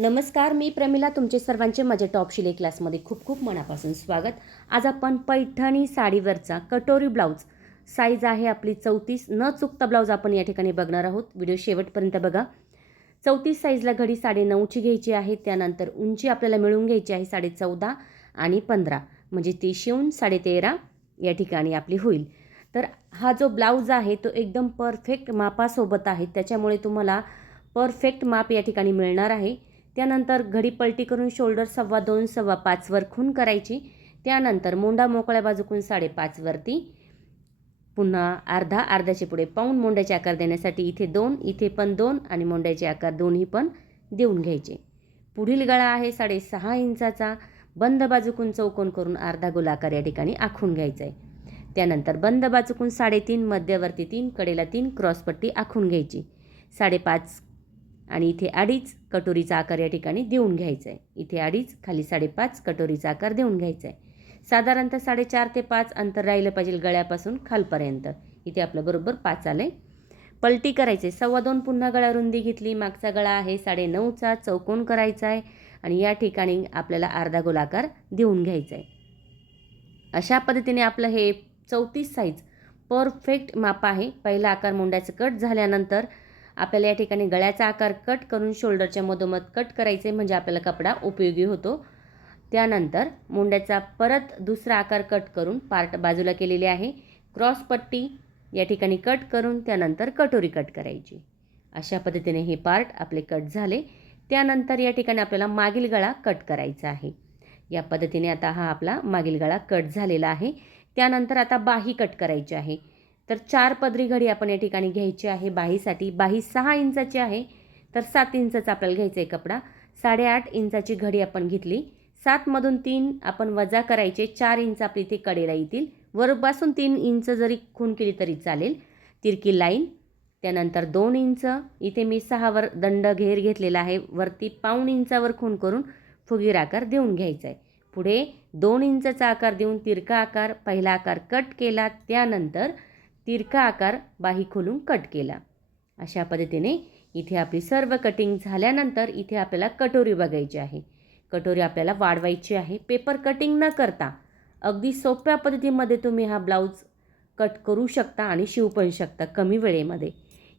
नमस्कार, मी प्रमिला. तुमचे सर्वांचे माझ्या टॉप शिलाई क्लासमध्ये खूप खूप मनापासून स्वागत. आज आपण पैठणी साडीवरचा कटोरी ब्लाऊज, साईज आहे आपली 34, न चुकता ब्लाऊज आपण या ठिकाणी बघणार आहोत. व्हिडिओ शेवटपर्यंत बघा. 34 साईजला घडी 9.5ची घ्यायची आहे. त्यानंतर उंची आपल्याला मिळून घ्यायची आहे 14.5 आणि 15, म्हणजे ती शिवून 13.5 या ठिकाणी आपली होईल. तर हा जो ब्लाऊज आहे तो एकदम परफेक्ट मापासोबत आहे, त्याच्यामुळे तुम्हाला परफेक्ट माप या ठिकाणी मिळणार आहे. त्यानंतर घडी पलटी करून शोल्डर 2.25 2.25 वर खून करायची. त्यानंतर मोंडा मोकळ्या बाजूकून 5.5 वरती, पुन्हा अर्ध्याचे पुढे पाऊण मोंड्याचे आकार देण्यासाठी इथे 2, इथे पण 2 आणि मोंड्याचे आकार दोन्ही पण देऊन घ्यायचे. पुढील गळा आहे 6.5 इंचाचा. बंद बाजूकून चौकोन करून अर्धा गोलाकार या ठिकाणी आखून घ्यायचा आहे. त्यानंतर बंद बाजूकून 3.5, मध्यवर्ती 3, कडेला 3 क्रॉसपट्टी आखून घ्यायची. 5.5 आणि इथे 2.5 कटोरीचा आकार या ठिकाणी देऊन घ्यायचा आहे. इथे 2.5, खाली 5.5 कटोरीचा आकार देऊन घ्यायचा आहे. साधारणतः 4.5 ते 5 अंतर राहिलं पाहिजे गळ्यापासून खालपर्यंत. इथे आपलं बरोबर 5 आलं आहे. पलटी करायचे 2.25, पुन्हा गळा रुंदी घेतली. मागचा गळा आहे 9.5चा, चौकोन करायचा आहे आणि या ठिकाणी आपल्याला अर्धा गोलाकार देऊन घ्यायचा आहे. अशा पद्धतीने आपलं हे 34 साईज परफेक्ट माप आहे. पहिला आकार मोंड्याचं कट झाल्यानंतर आपल्याला या ठिकाणी गळ्याचा आकार कट करून शोल्डरच्या मधोमध कट करायचे, म्हणजे आपल्याला कपडा उपयोगी होतो. त्यानंतर मोंड्याचा परत दुसरा आकार कट करून पार्ट बाजूला केलेले आहे. क्रॉस पट्टी या ठिकाणी कट करून त्यानंतर कटोरी कट करायची. अशा पद्धतीने हे पार्ट आपले कट झाले. त्यानंतर या ठिकाणी आपल्याला मागील गळा कट करायचा आहे. या पद्धतीने आता हा आपला मागील गळा कट झालेला आहे. त्यानंतर आता बाही कट करायची आहे. तर 4 पदरी घडी आपण या ठिकाणी घ्यायची आहे. बाहीसाठी बाही 6 इंचाची आहे, तर 7 इंचाचा आपल्याला घ्यायचा आहे कपडा. 8.5 इंचाची घडी आपण घेतली. 7 मधून 3 आपण वजा करायचे. 4 इंच आपली इथे कडेला येतील. वरपासून 3 इंच जरी खून केली तरी चालेल. तिरकी लाईन. त्यानंतर 2 इंच इथे मी 6 वर दंड घेर घेतलेला आहे. वरती पाऊण इंचावर खून करून फुगीर आकार देऊन घ्यायचा आहे. पुढे 2 इंचाचा आकार देऊन तिरका आकार, पहिला आकार कट केला. त्यानंतर तिरका आकार बाही खोलून कट केला. अशा पद्धतीने इथे आपली सर्व कटिंग झाल्यानंतर इथे आपल्याला कटोरी बघायची आहे. कटोरी आपल्याला वाढवायची आहे. पेपर कटिंग न करता अगदी सोप्या पद्धतीमध्ये तुम्ही हा ब्लाऊज कट करू शकता आणि शिवू पण शकता कमी वेळेमध्ये.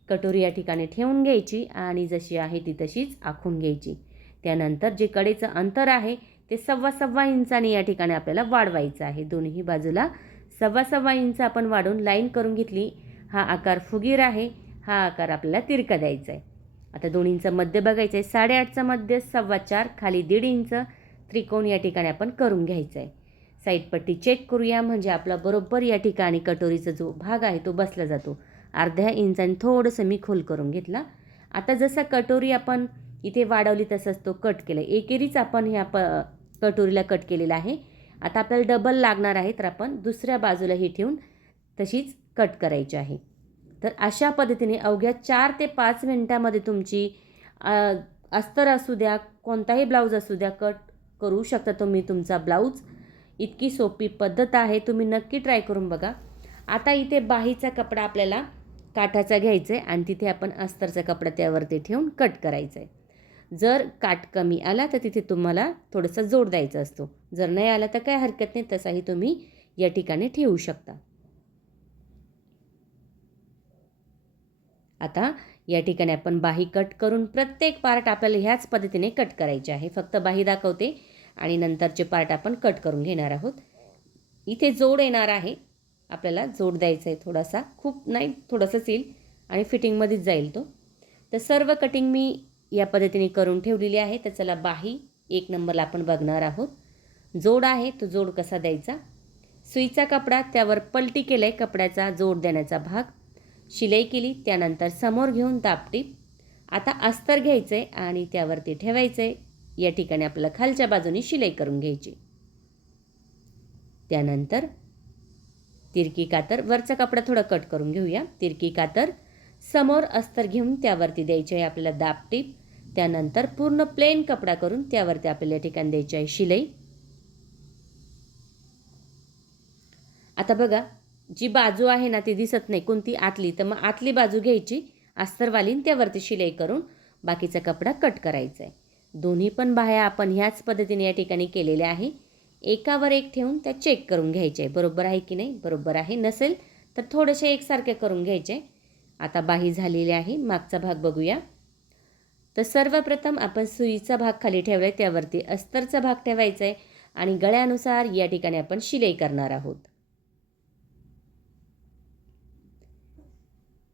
कटोरी या ठिकाणी ठेवून घ्यायची आणि जशी आहे ती तशीच आखून घ्यायची. त्यानंतर जे कडेचं अंतर आहे ते 2.25 इंचाने या ठिकाणी आपल्याला वाढवायचं आहे. दोन्ही बाजूला 2.25 इंच आपण वाढवून लाईन करून घेतली. हा आकार फुगीर आहे, हा आकार आपल्याला तिरका द्यायचा आहे. आता 2 इंच मध्य बघायचं आहे. 8.5चा मध्य 4.25, खाली 1.5 इंच त्रिकोण या ठिकाणी आपण करून घ्यायचा आहे. साईड पट्टी चेक करूया, म्हणजे आपला बरोबर या ठिकाणी कटोरीचा जो भाग आहे तो बसला जातो. अर्ध्या इंचाने थोडंसं मी खोल करून घेतला. आता जसं कटोरी आपण इथे वाढवली तसंच तो कट केला. एकेरीच आपण ह्या कटोरीला कट केलेला आहे. आता आपल्याला डबल लागणार आहे, तर आपण दुसऱ्या बाजूला ही ठेवून तशीच कट करायची आहे. तर अशा पद्धतीने अवघ्या 4 ते 5 मिनिटामध्ये तुमची अस्तर असू द्या, कोणताही ब्लाऊज असू द्या, कट करू शकता तुम्ही तुमचा ब्लाऊज. इतकी सोपी पद्धत आहे, तुम्ही नक्की ट्राय करून बघा. आता इथे बाहीचा कपडा आपल्याला काठाचा घ्यायचा आहे आणि तिथे आपण अस्तरचा कपडा त्यावरती ठेवून कट करायचा आहे. जर काठ कमी आला तर तिथे तुम्हाला थोडंसं जोड द्यायचा असतो. जर नाही आला तर काय हरकत नाही, तसाही तुम्ही या ठिकाणी ठेवू शकता. आता या ठिकाणी आपण बाही कट करून प्रत्येक पार्ट आपल्याला ह्याच पद्धतीने कट करायचे आहे. फक्त बाही दाखवते आणि नंतरचे पार्ट आपण कट करून घेणार आहोत. इथे जोड येणार आहे, आपल्याला जोड द्यायचा आहे थोडासा, खूप नाही, थोडंसंच येईल आणि फिटिंगमध्येच जाईल तो. तर सर्व कटिंग मी या पद्धतीने करून ठेवलेली आहे. तर चला बाही 1 नंबरला आपण बघणार आहोत. जोड आहे तो जोड कसा द्यायचा. सुईचा कपडा, त्यावर पलटी केलं आहे कपड्याचा जोड देण्याचा भाग, शिलाई केली. त्यानंतर समोर घेऊन दाबटीप. आता अस्तर घ्यायचं आहे आणि त्यावरती ठेवायचं आहे. या ठिकाणी आपल्याला खालच्या बाजूने शिलाई करून घ्यायची. त्यानंतर तिरकी कातर, वरचा कपडा थोडा कट करून घेऊया. तिरकी कातर समोर अस्तर घेऊन त्यावरती द्यायची आहे आपल्याला दाबटीप. त्यानंतर पूर्ण प्लेन कपडा करून त्यावरती आपल्याला या ठिकाणी द्यायची आहे शिलाई. आता बघा, जी बाजू आहे ना ती दिसत नाही कोणती, आतली, तर मग आतली बाजू घ्यायची अस्तरवालीन, त्यावरती शिलाई करून बाकीचा कपडा कट करायचा आहे. दोन्ही पण बाह्या आपण ह्याच पद्धतीने या ठिकाणी केलेल्या आहे. एकावर एक ठेवून त्या चेक करून घ्यायचे आहे, बरोबर आहे की नाही. बरोबर आहे, नसेल तर थोडेसे एकसारखे करून घ्यायचे. आता बाही झालेली आहे. मागचा भाग बघूया. तर सर्वप्रथम आपण सुईचा भाग खाली ठेवला आहे, त्यावरती अस्तरचा भाग ठेवायचा आहे आणि गळ्यानुसार या ठिकाणी आपण शिलाई करणार आहोत.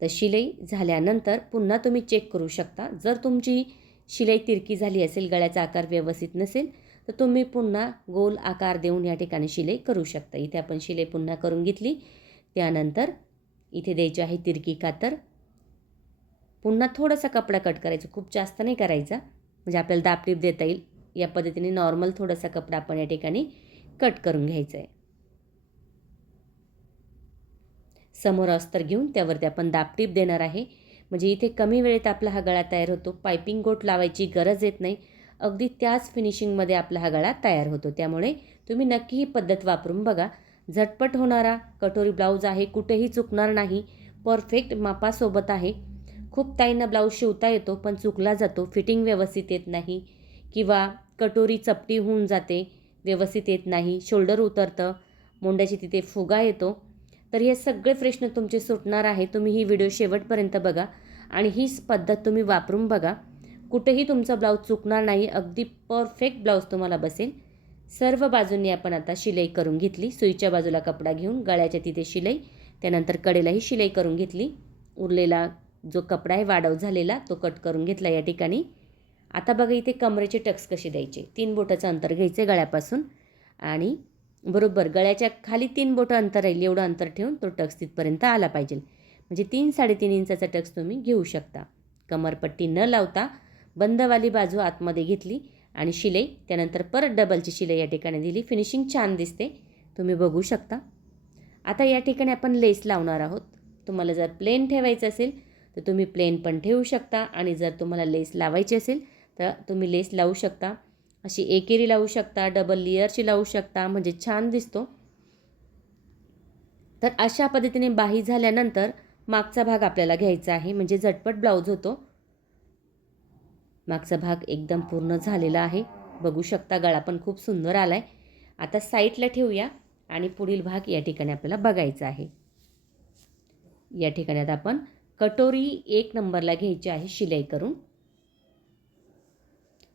तर शिलाई झाल्यानंतर पुन्हा तुम्ही चेक करू शकता. जर तुमची शिलाई तिरकी झाली असेल, गळ्याचा आकार व्यवस्थित नसेल, तर तुम्ही पुन्हा गोल आकार देऊन या ठिकाणी शिलाई करू शकता. इथे आपण शिलाई पुन्हा करून घेतली. त्यानंतर इथे द्यायची आहे तिरकी कातर. पुन्हा थोडासा कपडा कट करायचा, खूप जास्त नाही करायचा, म्हणजे आपल्याला दाबटीप देता येईल. या पद्धतीने नॉर्मल थोडासा कपडा आपण या ठिकाणी कट करून घ्यायचा आहे. समोर अस्तर घेऊन त्यावरती आपण दाबटीप देणार आहे, म्हणजे इथे कमी वेळेत आपला हा गळा तयार होतो. पायपिंग गोट लावायची गरज येत नाही. अगदी त्याच फिनिशिंगमध्ये आपला हा गळा तयार होतो. त्यामुळे तुम्ही नक्की ही पद्धत वापरून बघा. झटपट होणारा कटोरी ब्लाऊज आहे, कुठेही चुकणार नाही, परफेक्ट मापासोबत आहे. खूप ताईंना ब्लाऊज शिवता येतो पण चुकला जातो, फिटिंग व्यवस्थित येत नाही किंवा कटोरी चपटी होऊन जाते, व्यवस्थित येत नाही, शोल्डर उतरतं, मुंड्याची तिथे फुगा येतो. तर हे सगळे प्रश्न तुमचे सुटणार आहे. तुम्ही ही व्हिडिओ शेवटपर्यंत बघा आणि हीच पद्धत तुम्ही वापरून बघा. कुठेही तुमचा ब्लाऊज चुकणार नाही, अगदी परफेक्ट ब्लाऊज तुम्हाला बसेल. सर्व बाजूंनी आपण आता शिलाई करून घेतली. सुईच्या बाजूला कपडा घेऊन गळ्याच्या तिथे शिलाई, त्यानंतर कडेलाही शिलाई करून घेतली. उरलेला जो कपडा आहे वाढव झालेला तो कट करून घेतला या ठिकाणी. आता बघा इथे कमरेचे टक्स कसे द्यायचे. 3 बोटाचं अंतर घ्यायचे गळ्यापासून आणि बरोबर गळ्याच्या खाली 3 बोटं अंतर राहील एवढं अंतर ठेवून तो टक्स तिथपर्यंत आला पाहिजे. म्हणजे 3-3.5 इंचाचा टक्स तुम्ही घेऊ शकता. कमरपट्टी न लावता बंदवाली बाजू आतमध्ये घेतली आणि शिलाई, त्यानंतर परत डबलची शिलाई या ठिकाणी दिली. फिनिशिंग छान दिसते, तुम्ही बघू शकता. आता या ठिकाणी आपण लेस लावणार आहोत. तुम्हाला जर प्लेन ठेवायचं असेल तर तुम्ही प्लेन पण ठेवू शकता आणि जर तुम्हाला लेस लावायची असेल तर तुम्ही लेस लावू शकता. अशी एकेरी लावू शकता, डबल लेयरची लावू शकता, म्हणजे छान दिसतो. तर अशा पद्धतीने बाही झाल्यानंतर मागचा भाग आपल्याला घ्यायचा आहे, म्हणजे झटपट ब्लाऊज होतो. मागचा भाग एकदम पूर्ण झालेला आहे, बघू शकता. गळा पण खूप सुंदर आला आहे. आता साईडला ठेवूया आणि पुढील भाग या ठिकाणी आपल्याला बघायचा आहे. या ठिकाणी आता आपण कटोरी 1 नंबरला घ्यायची आहे शिलाई करून.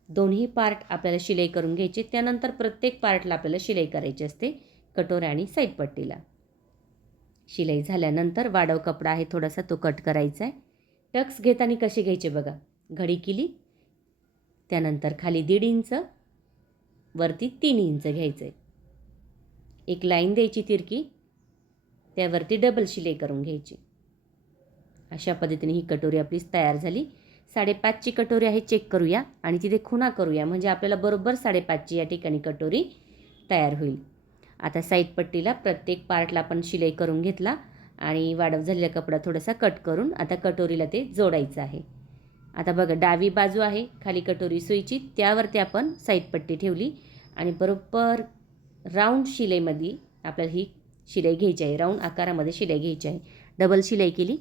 दोन्ही पार्ट आपल्याला शिलाई करून घ्यायचे. त्यानंतर प्रत्येक पार्टला आपल्याला शिलाई करायची असते, कटोऱ्या आणि साईड पट्टीला. शिलाई झाल्यानंतर वाढव कपडा आहे थोडासा, तो कट करायचा आहे. टक्स घेताना कसे घ्यायचे बघा. घडी केली, त्यानंतर खाली 1.5 इंच, वरती 3 इंच घ्यायचं आहे. एक लाईन द्यायची तिरकी, त्यावरती डबल शिलाई करून घ्यायची. अशा पद्धतीने ही कटोरी आपली तयार झाली. 5.5ची कटोरी आहे, चेक करूया आणि तिथे खुणा करूया, म्हणजे आपल्याला बरोबर 5.5ची या ठिकाणी कटोरी तयार होईल. आता साईड पट्टीला प्रत्येक पार्टला आपण शिलाई करून घेतला आणि वाढव झालेला कपडा थोडासा कट करून आता कटोरीला ते जोडायचं आहे. आता बघा डावी बाजू आहे खाली कटोरी सुईची, त्यावरती आपण साईड पट्टी ठेवली आणि बरोबर राऊंड शिलाईमध्ये आपल्याला ही शिलाई घ्यायची आहे. राऊंड आकारामध्ये शिलाई घ्यायची आहे. डबल शिलाई केली,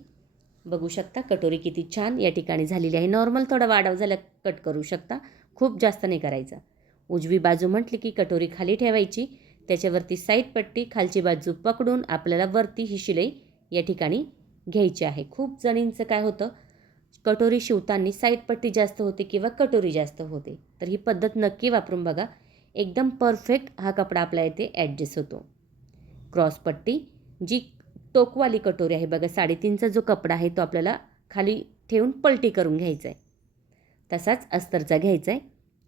बघू शकता. कटोरी किती छान या ठिकाणी झालेली आहे. नॉर्मल थोडा वाढव झाला कट करू शकता, खूप जास्त नाही करायचा. उजवी बाजू म्हटली की कटोरी खाली ठेवायची, त्याच्यावरती साईड पट्टी, खालची बाजू पकडून आपल्याला वरती ही शिलाई या ठिकाणी घ्यायची आहे. खूप जणींचं काय होतं, कटोरी शिवताना साईड पट्टी जास्त होते किंवा कटोरी जास्त होते. तर ही पद्धत नक्की वापरून बघा, एकदम परफेक्ट हा कपडा आपल्या इथे ॲडजस्ट होतो. क्रॉस पट्टी, जी टोकवाली कटोरी आहे बघा, 3.5चा जो कपडा आहे तो आपल्याला खाली ठेवून पलटी करून घ्यायचा आहे. तसाच अस्तरचा घ्यायचा आहे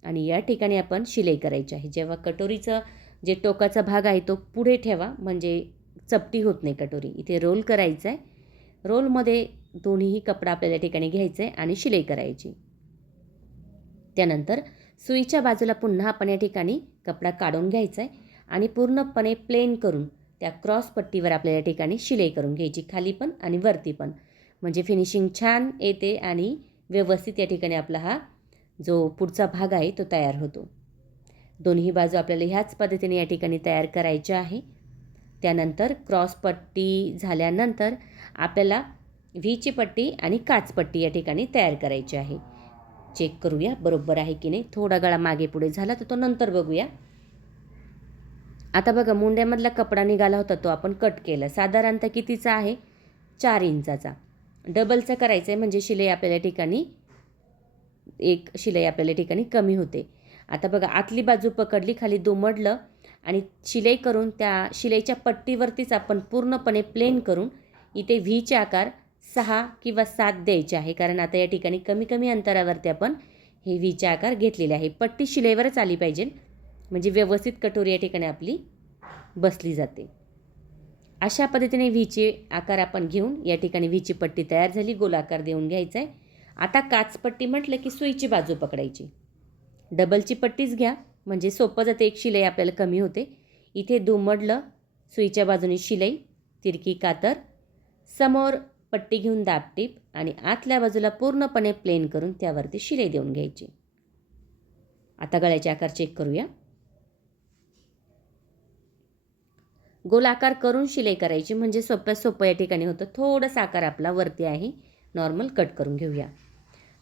आणि या ठिकाणी आपण शिलाई करायची आहे. जेव्हा कटोरीचं जे टोकाचा भाग आहे तो पुढे ठेवा, म्हणजे चपटी होत नाही कटोरी. इथे रोल करायचा आहे. रोलमध्ये दोन्हीही कपडा आपल्याला या ठिकाणी घ्यायचा आहे आणि शिलाई करायची. त्यानंतर सुईच्या बाजूला पुन्हा आपण या ठिकाणी कपडा काढून घ्यायचा आहे आणि पूर्णपणे प्लेन करून त्या क्रॉस पट्टीवर आपल्या या ठिकाणी शिलाई करून घ्यायची, खाली पण आणि वरती पण, म्हणजे फिनिशिंग छान येते आणि व्यवस्थित या ठिकाणी आपला हा जो पुढचा भाग आहे तो तयार होतो. दोन्ही बाजू आपल्याला ह्याच पद्धतीने या ठिकाणी तयार करायच्या आहे. त्यानंतर क्रॉस पट्टी झाल्यानंतर आपल्याला व्हीची पट्टी आणि काच पट्टी या ठिकाणी तयार करायची आहे. चेक करूया बरोबर आहे की नाही. थोडा गळा मागे पुढे झाला तर तो नंतर बघूया. आता बघा मुंड्यामधला कपडा निघाला होता तो आपण कट केला. साधारणतः कितीचा आहे? 4 इंचाचा. डबलचा करायचं आहे म्हणजे शिलाई आपल्याला ठिकाणी एक शिलाई आपल्याला ठिकाणी कमी होते. आता बघा आतली बाजू पकडली, खाली दुमडलं आणि शिलाई करून त्या शिलाईच्या पट्टीवरतीच आपण पूर्णपणे प्लेन करून इथे व्हीचे आकार 6 किंवा 7 द्यायचे आहे. कारण आता या ठिकाणी कमी कमी अंतरावरती आपण हे व्हीचे आकार घेतलेले आहे. पट्टी शिलाईवरच आली पाहिजे म्हणजे व्यवस्थित कटोरी या ठिकाणी आपली बसली जाते. अशा पद्धतीने व्हीचे आकार आपण घेऊन या ठिकाणी व्हीची पट्टी तयार झाली. गोलाकार देऊन घ्यायचा आहे. आता काचपट्टी म्हटलं की सुईची बाजू पकडायची. डबलची पट्टीच घ्या म्हणजे सोपं जाते. एक शिलाई आपल्याला कमी होते. इथे दुमडलं, सुईच्या बाजूने शिलाई, तिरकी कातर, समोर पट्टी घेऊन दाबटीप आणि आतल्या बाजूला पूर्णपणे प्लेन करून त्यावरती शिलाई देऊन घ्यायची. आता गळ्याचे आकार चेक करूया. गोलाकार करून शिलाई करायची म्हणजे सोपं या ठिकाणी होतं. थोडासा आकार आपला वरती आहे, नॉर्मल कट करून घेऊया.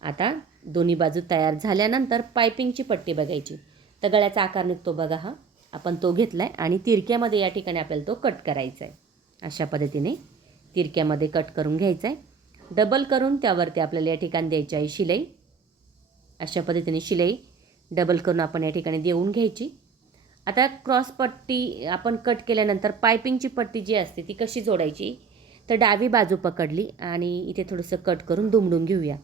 आता दोन्ही बाजू तयार झाल्यानंतर पायपिंगची पट्टी बघायची. तर गळ्याचा आकार निघतो बघा हा, आपण तो घेतला आहे आणि तिरक्यामध्ये या ठिकाणी आपल्याला तो कट करायचा आहे. अशा पद्धतीने तिरक्यामध्ये कट करून घ्यायचा आहे. डबल करून त्यावरती आपल्याला या ठिकाणी द्यायची आहे शिलाई. अशा पद्धतीने शिलाई डबल करून आपण या ठिकाणी देऊन घ्यायची. आता क्रॉस पट्टी आपण कट केल्यानंतर पायपिंगची पट्टी जी असते ती कशी जोडायची, तर डावी बाजू पकडली आणि इथे थोडंसं कट करून दुमडून घेऊया.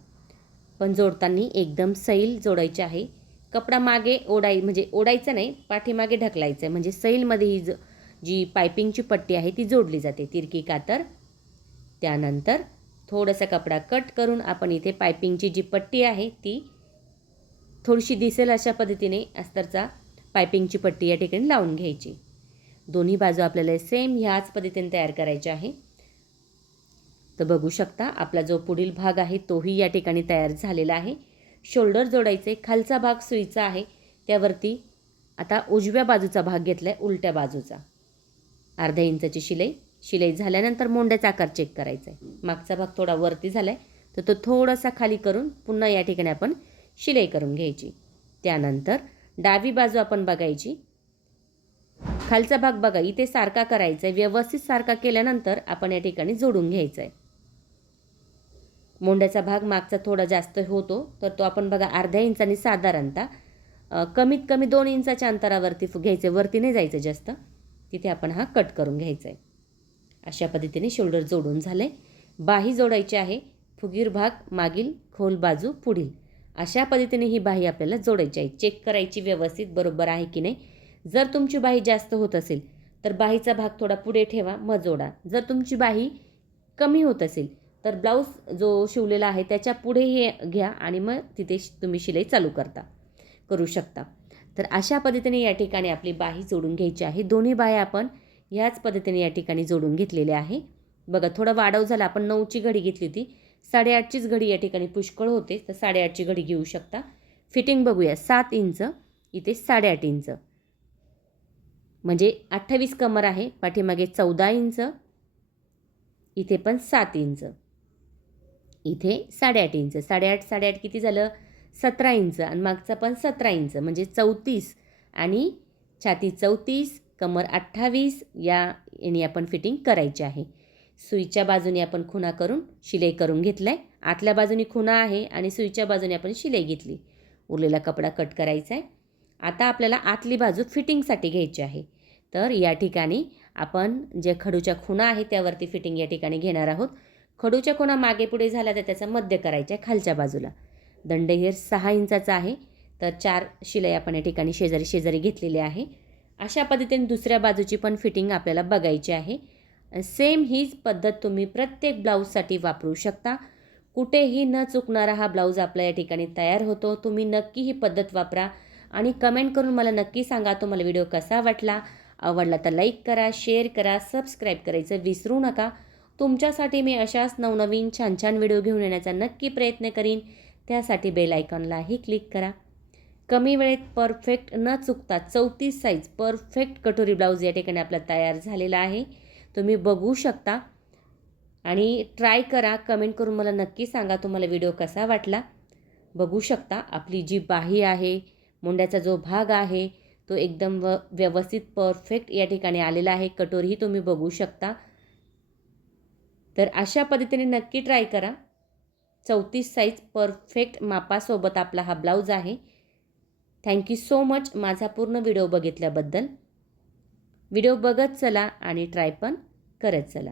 पण जोडताना एकदम सैल जोडायचे आहे. कपडा मागे म्हणजे ओढायचं नाही, पाठीमागे ढकलायचं आहे म्हणजे सैलमध्ये ही जी पायपिंगची पट्टी आहे ती जोडली जाते. तिरकी कातर, त्यानंतर थोडासा कपडा कट करून आपण इथे पायपिंगची जी पट्टी आहे ती थोडीशी दिसेल अशा पद्धतीने अस्तरचा पायपिंगची पट्टी या ठिकाणी लावून घ्यायची. दोन्ही बाजू आपल्याला सेम ह्याच पद्धतीने तयार करायची आहे. तर बघू शकता आपला जो पुढील भाग आहे तोही या ठिकाणी तयार झालेला आहे. शोल्डर जोडायचे. खालचा भाग सुईचा आहे, त्यावरती आता उजव्या बाजूचा भाग घेतला आहे, उलट्या बाजूचा. अर्धा इंचाची शिलाई झाल्यानंतर मोंड्याचा आकार चेक करायचा आहे. मागचा भाग थोडा वरती झाला आहे तर तो थोडासा खाली करून पुन्हा या ठिकाणी आपण शिलाई करून घ्यायची. त्यानंतर डावी बाजू आपण बघायची. खालचा भाग बघा इथे सारखा करायचा आहे. व्यवस्थित सारखा केल्यानंतर आपण या ठिकाणी जोडून घ्यायचा आहे. मोंड्याचा भाग मागचा थोडा जास्त होतो तर तो आपण बघा अर्ध्या इंचाने साधारणतः कमीत कमी 2 इंचाच्या अंतरावरती घ्यायचं, वरती नाही जायचं जास्त. तिथे आपण हा कट करून घ्यायचा आहे. अशा पद्धतीने शोल्डर जोडून झालं आहे. बाही जोडायची आहे. फुगीर भाग मागील, खोल बाजू पुढील. अशा पद्धतीने ही बाही आपल्याला जोडायची आहे. चेक करायची व्यवस्थित बरोबर आहे की नाही. जर तुमची बाही जास्त होत असेल तर बाहीचा भाग थोडा पुढे ठेवा, मग जोडा. जर तुमची बाही कमी होत असेल तर ब्लाऊज जो शिवलेला आहे त्याच्या पुढे हे घ्या आणि मग तिथे तुम्ही शिलाई चालू करू शकता. तर अशा पद्धतीने या ठिकाणी आपली बाही जोडून घ्यायची आहे. दोन्ही बाह्या आपण ह्याच पद्धतीने या ठिकाणी जोडून घेतलेल्या आहे. बघा थोडा वाढव झाला. आपण 9ची घडी घेतली होती, 8.5चीच घडी या ठिकाणी पुष्कळ होते तर 8.5ची घडी घेऊ शकता. फिटिंग बघूया. 7 इंच, इथे 8.5 इंच म्हणजे 28 कमर आहे. पाठीमागे 14 इंच, इथे पण 7 इंच, इथे 8.5 इंच. 8.5 किती झालं? 17 इंच आणि मागचा पण 17 इंच म्हणजे 34 आणि छाती 34, कमर 28 याने आपण फिटिंग करायची आहे. सुईच्या बाजूने आपण खुणा करून शिलाई करून घेतला आहे. आतल्या बाजूने खुणा आहे आणि सुईच्या बाजूने आपण शिलाई घेतली. उरलेला कपडा कट करायचा आहे. आता आपल्याला आतली बाजू फिटिंगसाठी घ्यायची आहे. तर या ठिकाणी आपण जे खडूच्या खुणा आहे त्यावरती फिटिंग या ठिकाणी घेणार आहोत. खडूच्या खुणा मागे पुढे झाला तर त्याचा मध्य करायचा आहे खालच्या बाजूला. दंडहेर 6 इंचाचा आहे तर 4 शिलाई आपण या ठिकाणी शेजारी शेजारी घेतलेली आहे. अशा पद्धतीने दुसऱ्या बाजूची पण फिटिंग आपल्याला बघायची आहे. सेम हीच पद्धत तुम्ही प्रत्येक ब्लाऊजसाठी वापरू शकता. कुठेही न चुकणारा हा ब्लाऊज आपला या ठिकाणी तयार होतो. तुम्ही नक्की ही पद्धत वापरा आणि कमेंट करून मला नक्की सांगा तुम्हाला व्हिडिओ कसा वाटला. आवडला तर लाईक करा, शेअर करा, सबस्क्राईब करायचं विसरू नका. तुमच्यासाठी मी अशाच नवनवीन छान छान व्हिडिओ घेऊन येण्याचा नक्की प्रयत्न करीन. त्यासाठी बेल आयकॉनलाही क्लिक करा. कमी वेळेत परफेक्ट न चुकता 34 साईज परफेक्ट कटोरी ब्लाऊज या ठिकाणी आपला तयार झालेला आहे. तुम्ही बघू शकता आणि ट्राय करा. कमेंट करून मला नक्की सांगा तुम्हाला व्हिडिओ कसा वाटला. बघू शकता आपली जी बाही आहे, मुंड्याचा जो भाग आहे तो एकदम व्यवस्थित परफेक्ट या ठिकाणी आलेला आहे. कटोरीही तुम्ही बघू शकता. तर अशा पद्धतीने नक्की ट्राय करा. 34 साईज परफेक्ट मापासोबत आपला हा ब्लाऊज आहे. थँक यू सो मच माझा पूर्ण व्हिडिओ बघितल्याबद्दल. व्हिडिओ बघत चला आणि ट्राय पण करत चला.